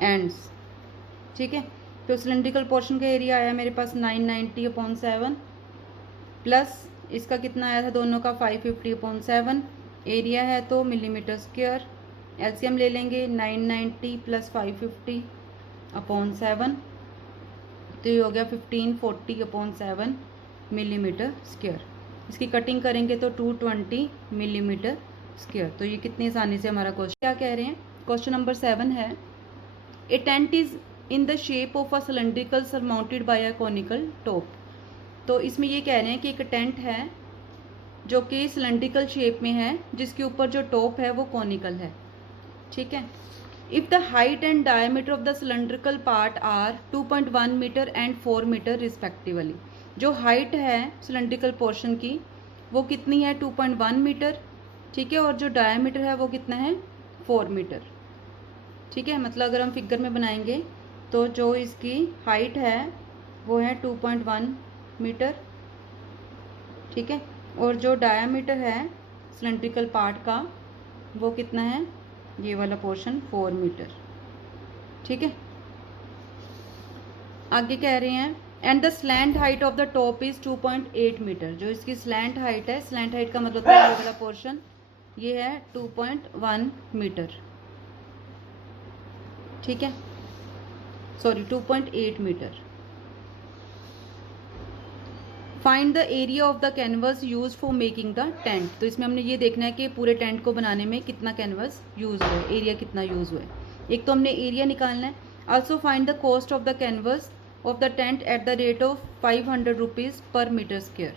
ends, ठीक है। तो सिलेंड्रिकल पोर्शन का एरिया आया मेरे पास 990/7, प्लस इसका कितना आया था दोनों का 550/7, एरिया है तो मिलीमीटर स्क्वायर, एलसीएम ले लेंगे 990 + 550/7, तो ये हो गया 1540/7 मिलीमीटर स्क्वायर। इसकी कटिंग करेंगे तो 220 मिलीमीटर स्क्वायर। तो ये कितनी आसानी से हमारा क्वेश्चन क्या कह रहे हैं, क्वेश्चन नंबर 7 है, a tent is in the shape of a cylindrical surmounted by a conical top. तो इसमें ये कह रहे हैं कि एक टेंट है जो कि सिलेंड्रिकल शेप में है, जिसके ऊपर जो टॉप है वो कॉनिकल है, ठीक है। If the height and diameter of the cylindrical part are 2.1 metre and 4 metre respectively, जो हाइट है सिलेंड्रिकल पोर्शन की वो कितनी है 2.1 मीटर, ठीक है, और जो डायमीटर है वो कितना है 4 मीटर, ठीक है। मतलब अगर हम फिगर में बनाएंगे तो जो इसकी हाइट है वो है 2.1 मीटर, ठीक है, और जो डायामीटर है सिलेंड्रिकल पार्ट का वो कितना है, ये वाला पोर्शन 4 मीटर, ठीक है। आगे कह रहे हैं and the slant height of the top is 2.8 metre, जो इसकी स्लैंट हाइट है, स्लैंट हाइट का मतलब है ये वाला पोर्शन, ये है 2.1 मीटर, ठीक है, sorry 2.8 metre. Find the area of the canvas use for making the tent. तो इसमें हमने ये देखना है कि पूरे टेंट को बनाने में कितना कैनवस यूज हुआ है, एरिया कितना यूज हुआ है। एक तो हमने एरिया निकालना है। Also find the cost of the canvas of the tent at the rate of 500 rupees पर मीटर स्क्वायर।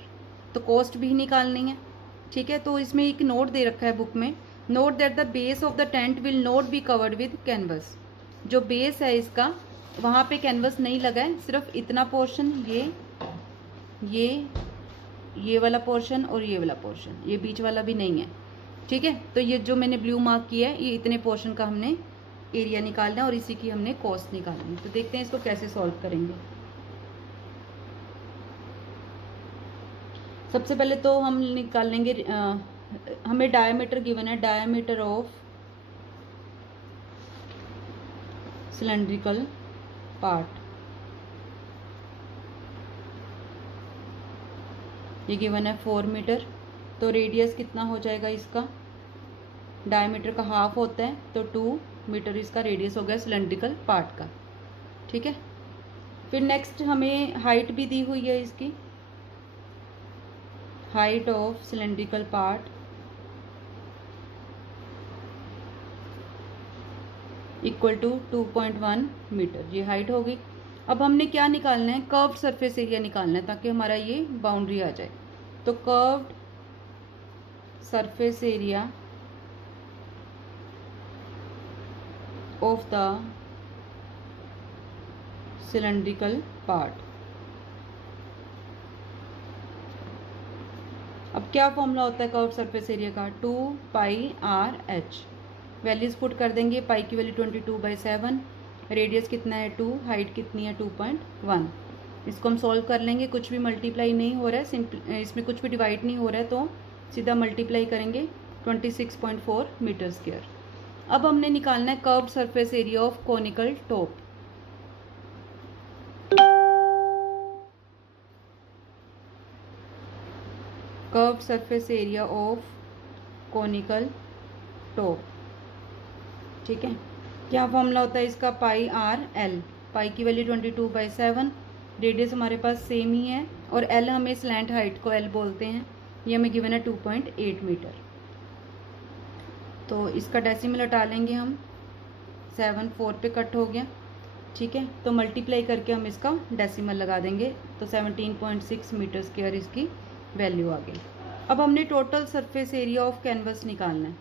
तो कॉस्ट भी निकालनी है, ठीक है। तो इसमें एक नोट दे रखा है बुक में, note that the base of the tent will not be covered with canvas. जो बेस है इसका वहाँ पे कैनवस नहीं लगा है, सिर्फ इतना पोर्शन, ये वाला पोर्शन और ये वाला पोर्शन, ये बीच वाला भी नहीं है, ठीक है। तो ये जो मैंने ब्लू मार्क किया है, ये इतने पोर्शन का हमने एरिया निकालना है और इसी की हमने कॉस्ट निकालनी है। तो देखते हैं इसको कैसे सॉल्व करेंगे। सबसे पहले तो हम निकाल लेंगे, हमें डायमीटर गिवन है, डायमीटर ऑफ सिलेंड्रिकल पार्ट, ये गिवन है 4 मीटर। तो रेडियस कितना हो जाएगा इसका, डायमीटर का हाफ होता है तो 2 मीटर इसका रेडियस हो गया सिलेंड्रिकल पार्ट का। ठीक है। फिर नेक्स्ट हमें हाइट भी दी हुई है इसकी, height of cylindrical part equal to 2.1 metre, ये हाइट होगी। अब हमने क्या निकालना है, कर्व्ड सरफेस एरिया निकालना है ताकि हमारा ये बाउंड्री आ जाए। तो curved surface area of the cylindrical part. अब क्या फॉर्मूला होता है कर्व्ड सरफेस एरिया का, 2πr/h। वैल्यूज पुट कर देंगे, पाई की वैल्यू 22/7, रेडियस कितना है 2, हाइट कितनी है 2.1। इसको हम सॉल्व कर लेंगे, कुछ भी मल्टीप्लाई नहीं हो रहा है, सिंपल इसमें कुछ भी डिवाइड नहीं हो रहा है तो सीधा मल्टीप्लाई करेंगे 26.4 मीटर स्क्वायर। अब हमने निकालना है curved surface area of conical top. Curved surface area of conical top. ठीक है। क्या फॉर्मूला होता है इसका, πr/l। पाई की वैल्यू 22/7, रेडियस हमारे पास सेम ही है और l हमें स्लैंट हाइट को l बोलते हैं, ये हमें गिवन है 2.8 मीटर। तो इसका डेसिमल हटा लेंगे हम, 7 4 पे कट हो गया। ठीक है। तो मल्टीप्लाई करके हम इसका डेसिमल लगा देंगे तो 17.6 मीटर स्क्वायर इसकी वैल्यू आ गई। अब हमने total surface area of canvas निकालना है,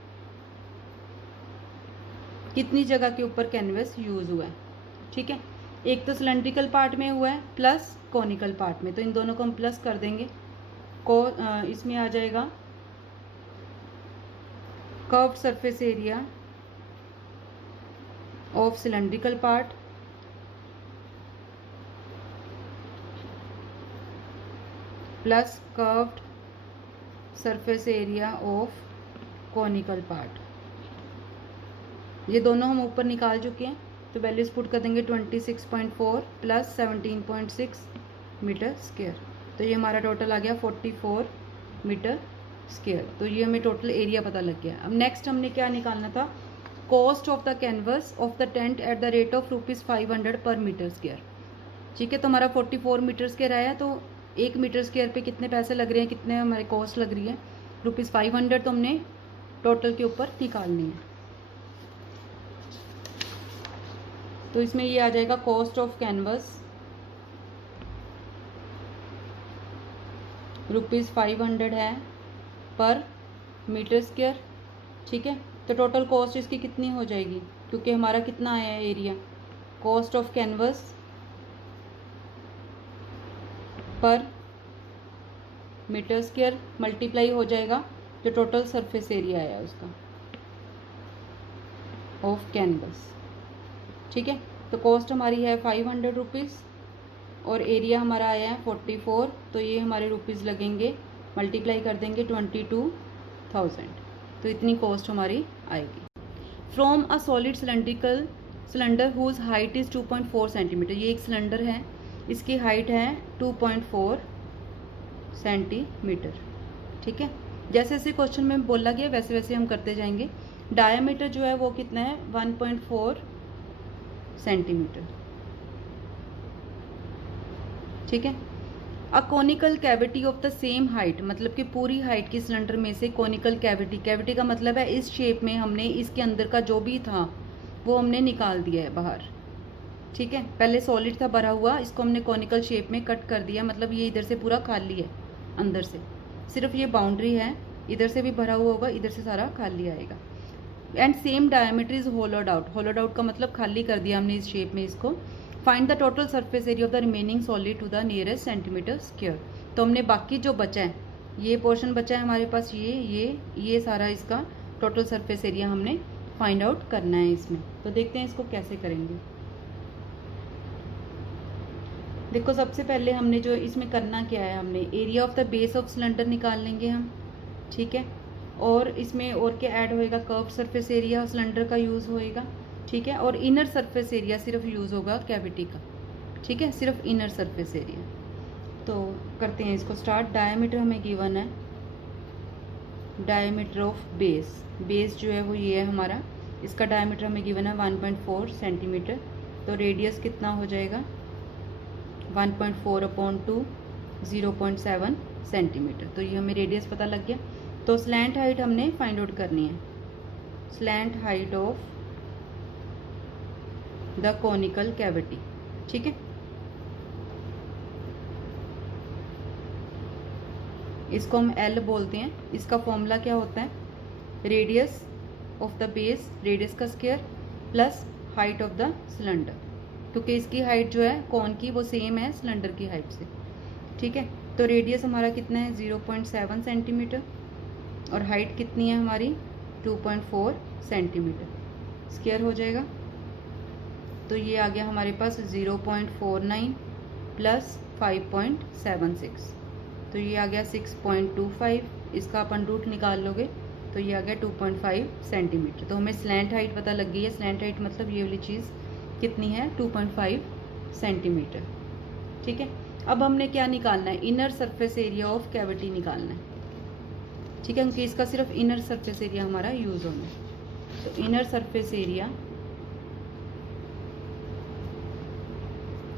कितनी जगह के ऊपर कैनवस यूज़ हुआ है। ठीक है। एक तो सिलेंड्रिकल पार्ट में हुआ है प्लस कॉनिकल पार्ट में, तो इन दोनों को हम प्लस कर देंगे। इसमें आ जाएगा curved surface area of cylindrical part plus curved surface area of conical part. ये दोनों हम ऊपर निकाल चुके हैं तो वैल्यूज पुट कर देंगे 26.4 प्लस 17.6 मीटर स्क्वायर। तो ये हमारा टोटल आ गया 44 मीटर स्क्वायर। तो ये हमें टोटल एरिया पता लग गया। अब नेक्स्ट हमने क्या निकालना था, cost of the canvas of the tent at the rate of ₹500 पर मीटर स्क्वायर। ठीक है। तो हमारा 44 मीटर स्क्वायर आया, तो 1 मीटर स्क्वायर पे कितने पैसे लग रहे हैं, कितने हमारी कॉस्ट लग रही है, ₹500 तो हमने टोटल के ऊपर निकालनी है। तो इसमें ये आ जाएगा कॉस्ट ऑफ कैनवस ₹500 है पर मीटर स्क्वायर। ठीक है। तो टोटल कॉस्ट इसकी कितनी हो जाएगी, क्योंकि हमारा कितना आया है एरिया, कॉस्ट ऑफ कैनवस पर मीटर स्क्वायर मल्टीप्लाई हो जाएगा जो टोटल सरफेस एरिया आया उसका ऑफ कैनवस। ठीक है। तो कॉस्ट हमारी है ₹500 और एरिया हमारा आया है 44, तो ये हमारे रुपीज़ लगेंगे, मल्टीप्लाई कर देंगे 22,000, तो इतनी कॉस्ट हमारी आएगी। From a solid cylinder whose height is 2.4 centimetre. ये एक सिलेंडर है, इसकी हाइट है 2.4 सेंटीमीटर। ठीक है। जैसे जैसे क्वेश्चन में बोला गया वैसे वैसे हम करते जाएंगे। डायमीटर जो है वो कितना है, 1.4 सेंटीमीटर। ठीक है। A conical cavity of the same height, मतलब कि पूरी हाइट की सिलेंडर में से कोनिकल कैविटी का मतलब है इस शेप में हमने इसके अंदर का जो भी था वो हमने निकाल दिया है बाहर। ठीक है। पहले सॉलिड था भरा हुआ, इसको हमने कोनिकल शेप में कट कर दिया, मतलब ये इधर से पूरा खाली है, अंदर से सिर्फ ये बाउंड्री है, इधर से भी भरा हुआ होगा, इधर से सारा खाली आएगा। And same diameter is होलोड out. होलोड out का मतलब खाली कर दिया हमने इस शेप में इसको। Find the total surface area of the remaining solid to the nearest centimetre square. तो हमने बाकी जो बचा है, ये पोर्शन बचा है हमारे पास, ये सारा इसका टोटल सरफेस एरिया हमने फाइंड आउट करना है इसमें। तो देखते हैं इसको कैसे करेंगे। देखो सबसे पहले हमने जो इसमें करना क्या है, हमने area of the base of cylinder निकाल लेंगे हम, ठीक है। और इसमें और क्या ऐड होएगा, कर्व सरफेस एरिया सिलेंडर का यूज़ होएगा, ठीक है। और इनर सरफेस एरिया सिर्फ यूज़ होगा कैविटी का, ठीक है, सिर्फ इनर सरफेस एरिया। तो करते हैं इसको स्टार्ट। डायमीटर हमें गिवन है, डायमीटर ऑफ बेस, बेस जो है वो ये है हमारा, इसका डायमीटर हमें गिवन है 1.4 सेंटीमीटर। तो रेडियस कितना हो जाएगा 1.4/2 0.7 सेंटीमीटर। तो ये हमें रेडियस पता लग गया। तो स्लैंट हाइट हमने फाइंड आउट करनी है, slant height of the conical cavity, ठीक है। इसको हम L बोलते हैं। इसका फॉर्मूला क्या होता है, radius of the base, radius का square plus height of the cylinder, क्योंकि इसकी हाइट जो है कॉन की वो सेम है सिलेंडर की हाइट से, ठीक है। तो रेडियस हमारा कितना है 0.7 सेंटीमीटर और हाइट कितनी है हमारी 2.4 सेंटीमीटर, स्क्वायर हो जाएगा। तो ये आ गया हमारे पास 0.49 प्लस 5.76, तो ये आ गया 6.25। इसका अपन रूट निकाल लोगे तो ये आ गया 2.5 सेंटीमीटर। तो हमें स्लैंट हाइट पता लग गई है। स्लैंट हाइट मतलब ये वाली चीज़ कितनी है 2.5 सेंटीमीटर, ठीक है। अब हमने क्या निकालना है, inner surface area of cavity निकालना है, ठीक है, क्योंकि इसका सिर्फ इनर सरफेस एरिया हमारा यूज़ होना है। तो इनर सरफेस एरिया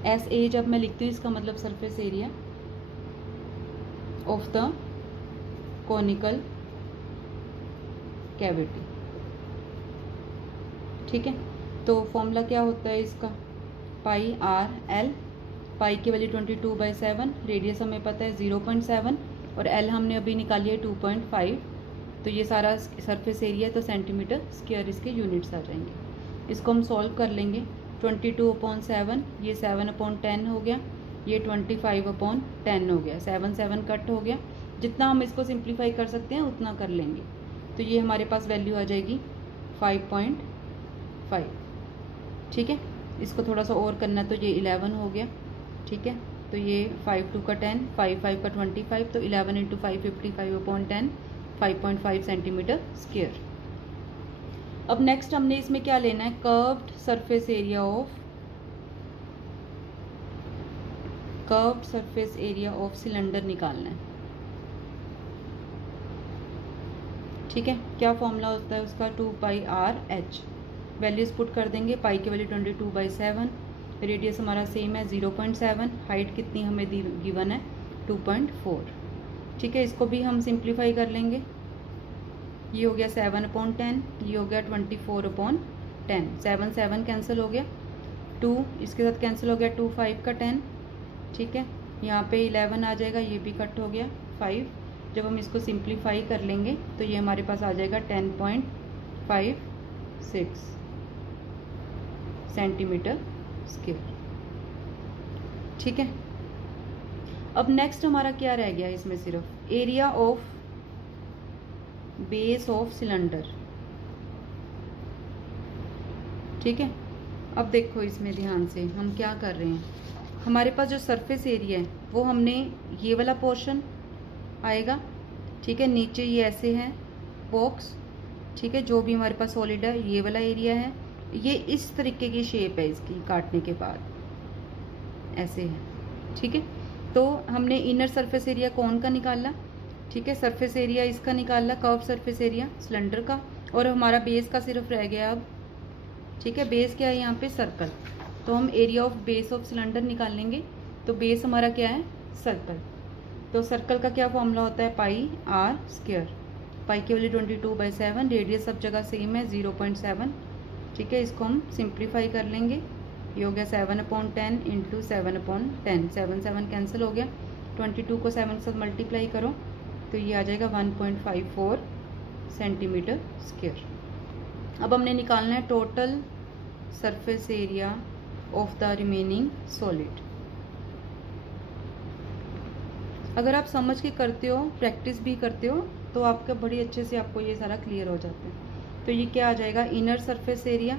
SA जब मैं लिखती हूँ इसका मतलब surface area of the conical cavity, ठीक है। तो फॉर्मूला क्या होता है इसका, पाई आर एल, पाई की वैल्यू 22/7, रेडियस हमें पता है 0.7 और एल हमने अभी निकाली है 2.5। तो ये सारा सरफेस एरिया है, तो सेंटीमीटर स्क्वायर इसके यूनिट्स आ जाएंगे। इसको हम सॉल्व कर लेंगे। 22/7, ये 7/10 हो गया, ये 25/10 हो गया, 7 कट हो गया। जितना हम इसको सिंप्लीफाई कर सकते हैं उतना कर लेंगे। तो ये हमारे पास वैल्यू आ जाएगी 5.5, ठीक है। इसको थोड़ा सा और करना तो ये 11 हो गया, ठीक है। तो ये 5×2 का 10, 5×5 का 25, तो 11 × 5 55/10, 5.5 सेंटीमीटर स्क्वायर। अब नेक्स्ट हमने इसमें क्या लेना है, curved surface area of cylinder निकालना है, ठीक है। क्या फॉर्मूला होता है उसका, 2πr/h। वैल्यूज पुट कर देंगे, पाई की वैल्यू 22/7, रेडियस हमारा सेम है 0.7, हाइट कितनी हमें गिवन है 2.4, ठीक है। इसको भी हम सिंप्लीफाई कर लेंगे। ये हो गया 7/10, ये हो गया 24/10, 7 कैंसिल हो गया, 2 इसके साथ कैंसिल हो गया, 2 5 का 10, ठीक है। यहाँ पे 11 आ जाएगा, ये भी कट हो गया 5। जब हम इसको सिंप्लीफाई कर लेंगे तो ये हमारे पास आ जाएगा 10.56 सेंटीमीटर स्क्वायर, ठीक है। अब नेक्स्ट हमारा क्या रह गया इसमें, सिर्फ area of base of cylinder, ठीक है। अब देखो इसमें ध्यान से हम क्या कर रहे हैं, हमारे पास जो सरफेस एरिया है वो हमने ये वाला पोर्शन आएगा, ठीक है। नीचे ये ऐसे है बॉक्स, ठीक है, जो भी हमारे पास सॉलिड है ये वाला एरिया है। ये इस तरीके की शेप है इसकी, काटने के बाद ऐसे है, ठीक है। तो हमने इनर सरफेस एरिया कौन का निकाला, ठीक है, सरफेस एरिया इसका निकाला, कर्व सरफेस एरिया सिलेंडर का, और हमारा बेस का सिर्फ रह गया अब, ठीक है। बेस क्या है यहाँ पे, सर्कल। तो हम area of base of cylinder निकालेंगे। तो बेस हमारा क्या है, सर्कल। तो सर्कल का क्या फॉर्मूला होता है, πr²। पाई की वैल्यू 22/7, रेडियस सब जगह सेम है 0.7, ठीक है। इसको हम सिंप्लीफाई कर लेंगे। ये हो गया 7/10 × 7/10, 7 कैंसिल हो गया, 22 को 7 के साथ मल्टीप्लाई करो तो ये आ जाएगा 1.54 सेंटीमीटर स्क्वायर। अब हमने निकालना है total surface area of the remaining solid. अगर आप समझ के करते हो, प्रैक्टिस भी करते हो, तो आपका बड़ी अच्छे से आपको ये सारा क्लियर हो जाता है। तो ये क्या आ जाएगा, inner surface area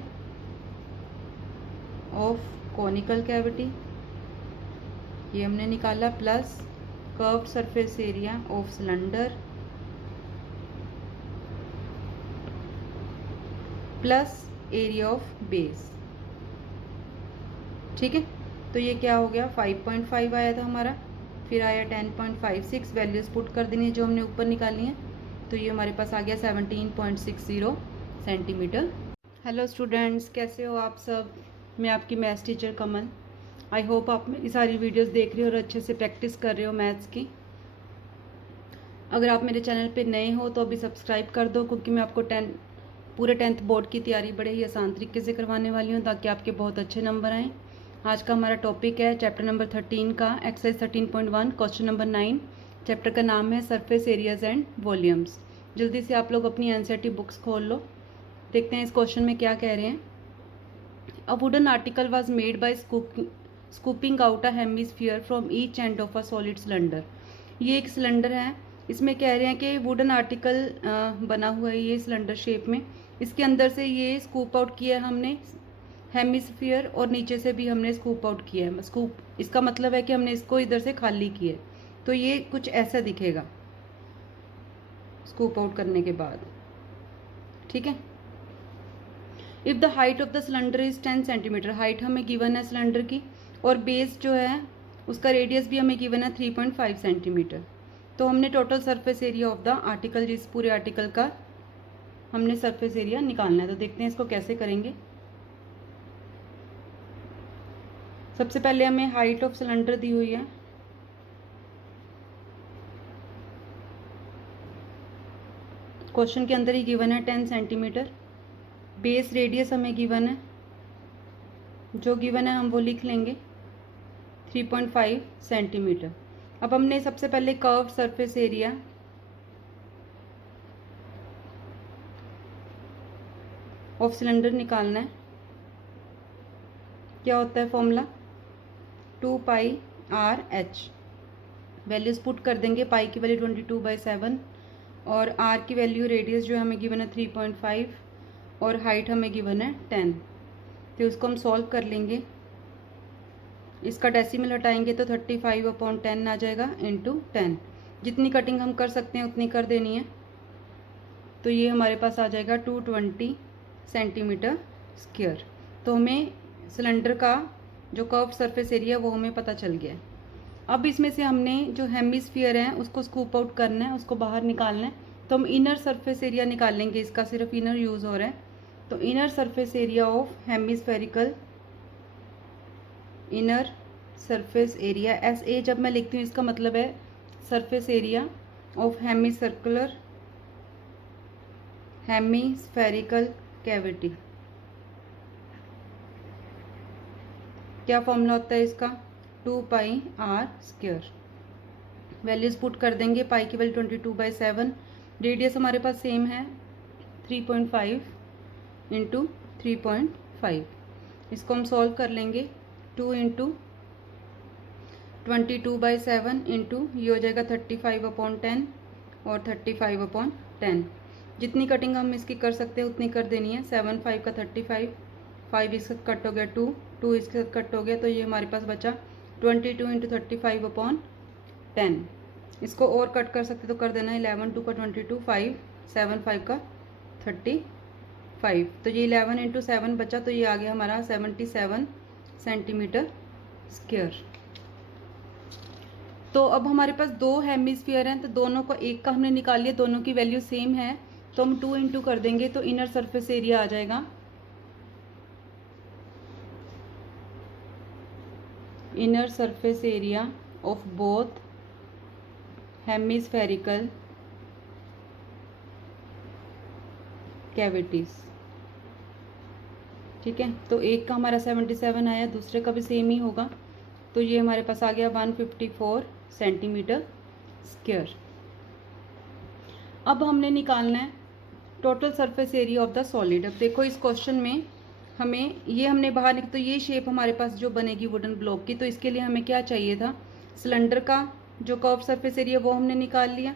of conical cavity, ये हमने निकाला, plus curved surface area of cylinder plus area of base. ठीक है, तो ये क्या हो गया, 5.5 आया था हमारा, फिर आया 10.56, वैल्यूज पुट कर देनी है जो हमने ऊपर निकाली हैं, तो ये हमारे पास आ गया 17.60 सेंटीमीटर। हेलो स्टूडेंट्स, कैसे हो आप सब? मैं आपकी maths teacher Kamal. I hope आप मेरी सारी वीडियोस देख रहे हो और अच्छे से प्रैक्टिस कर रहे हो मैथ्स की। अगर आप मेरे चैनल पे नए हो तो अभी सब्सक्राइब कर दो, क्योंकि मैं आपको पूरे 10th बोर्ड की तैयारी बड़े ही आसान तरीके से करवाने वाली हूँ, ताकि आपके बहुत अच्छे नंबर आएँ। आज का हमारा टॉपिक है चैप्टर नंबर 13 का एक्सरसाइज 13.1 क्वेश्चन नंबर 9। चैप्टर का नाम है सरफेस एरियाज एंड वॉल्यूम्स। जल्दी से आप लोग अपनी एनसीईआरटी बुक्स खोल लो, देखते हैं इस क्वेश्चन में क्या कह रहे हैं। A wooden article was made by scooping out a hemisphere from each end of a solid cylinder. ये एक सिलेंडर है, इसमें कह रहे हैं कि वुडन आर्टिकल बना हुआ है ये सिलेंडर शेप में, इसके अंदर से ये स्कूप आउट किया है हमने हेमिस्फीयर, और नीचे से भी हमने स्कूप आउट किया है। स्कूप इसका मतलब है कि हमने इसको इधर से खाली किया है, तो ये कुछ ऐसा दिखेगा स्कूप आउट करने के बाद। ठीक है, if the height of the cylinder is 10 centimetre, height हमें गिवन है सिलेंडर की, और बेस जो है उसका रेडियस भी हमें गिवन है 3.5 सेंटीमीटर। तो हमने total surface area of the article, जिस पूरे आर्टिकल का हमने सरफेस एरिया निकालना है। तो देखते हैं इसको कैसे करेंगे। सबसे पहले हमें हाइट ऑफ सिलेंडर दी हुई है, क्वेश्चन के अंदर ही गिवन है 10 सेंटीमीटर। बेस रेडियस हमें गिवन है, जो गिवन है हम वो लिख लेंगे 3.5 सेंटीमीटर। अब हमने सबसे पहले curve surface area of cylinder निकालना है। क्या होता है फॉर्मूला, 2πr/h। वैल्यूज पुट कर देंगे, पाई की वैल्यू 22/7 और आर की वैल्यू रेडियस जो हमें गिवन है 3.5 और हाइट हमें गिवन है 10। तो इसको हम सॉल्व कर लेंगे, इसका डेसिमल हटाएंगे तो 35/10 आ जाएगा इंटू 10। जितनी कटिंग हम कर सकते हैं उतनी कर देनी है, तो ये हमारे पास आ जाएगा 220 सेंटीमीटर स्क्वायर। तो हमें सिलेंडर का जो कर्व सरफेस एरिया वो हमें पता चल गया है। अब इसमें से हमने जो हेमिस्फीयर है उसको स्कूप आउट करना है, उसको बाहर निकालना है। तो हम इनर सरफेस एरिया निकालेंगे, इसका सिर्फ इनर यूज़ हो रहा है। तो inner surface area of hemispherical, inner surface area SA जब मैं लिखती हूँ इसका मतलब है surface area of hemispherical cavity. क्या फॉर्मूला होता है इसका, 2πr²। वैल्यूज पुट कर देंगे, पाई की वैल्यू 22/7, रेडियस हमारे पास सेम है 3.5 इंटू 3.5। इसको हम सॉल्व कर लेंगे, 2 इंटू 22/7 इंटू ये हो जाएगा 35/10 और 35/10। जितनी कटिंग हम इसकी कर सकते हैं उतनी कर देनी है। 7 5 का 35, 5 इसके साथ कट हो गया, 2 इसके साथ कट हो गया, तो ये हमारे पास बचा 22 इंटू 35/10। इसको और कट कर सकते तो कर देना, 11 2 का 22, 5 7 5 का 35, तो ये 11 इंटू 7 बचा, तो ये आ गया हमारा 77 सेंटीमीटर स्क्वायर। तो अब हमारे पास दो हेमिस्फीयर हैं, तो दोनों को एक का हमने निकाल लिया, दोनों की वैल्यू सेम है, तो हम 2 इंटू कर देंगे तो इनर सरफेस एरिया आ जाएगा, inner surface area of both hemispherical cavities. ठीक है, तो एक का हमारा 77 आया, दूसरे का भी सेम ही होगा, तो ये हमारे पास आ गया 154 सेंटीमीटर स्क्वायर। अब हमने निकालना है total surface area of the solid. अब देखो इस क्वेश्चन में हमें ये हमने बाहर तो ये शेप हमारे पास जो बनेगी वुडन ब्लॉक की, तो इसके लिए हमें क्या चाहिए था, सिलेंडर का जो कर्व सरफेस एरिया वो हमने निकाल लिया,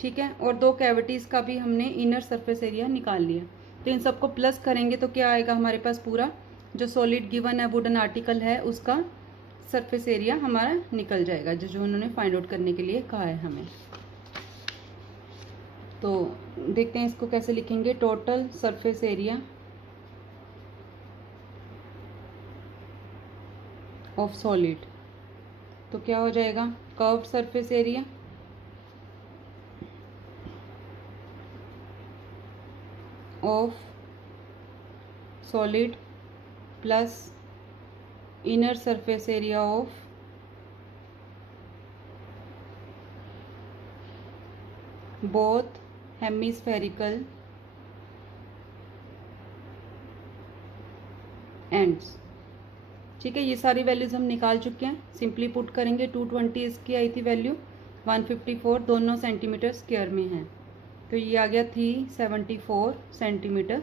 ठीक है। और दो कैविटीज़ का भी हमने इनर सरफेस एरिया निकाल लिया। तो इन सबको प्लस करेंगे तो क्या आएगा हमारे पास, पूरा जो सॉलिड गिवन है वुडन आर्टिकल है उसका सरफेस एरिया हमारा निकल जाएगा, जो उन्होंने फाइंड आउट करने के लिए कहा है हमें। तो देखते हैं इसको कैसे लिखेंगे। Total surface area of solid, तो क्या हो जाएगा, curved surface area of solid plus inner surface area of both hemispherical ends. ठीक है, ये सारी वैल्यूज हम निकाल चुके हैं। सिंपली पुट करेंगे 220 इसकी आई थी वैल्यू, 154 दोनों सेंटीमीटर स्क्वायर में है, तो ये आ गया 374 सेंटीमीटर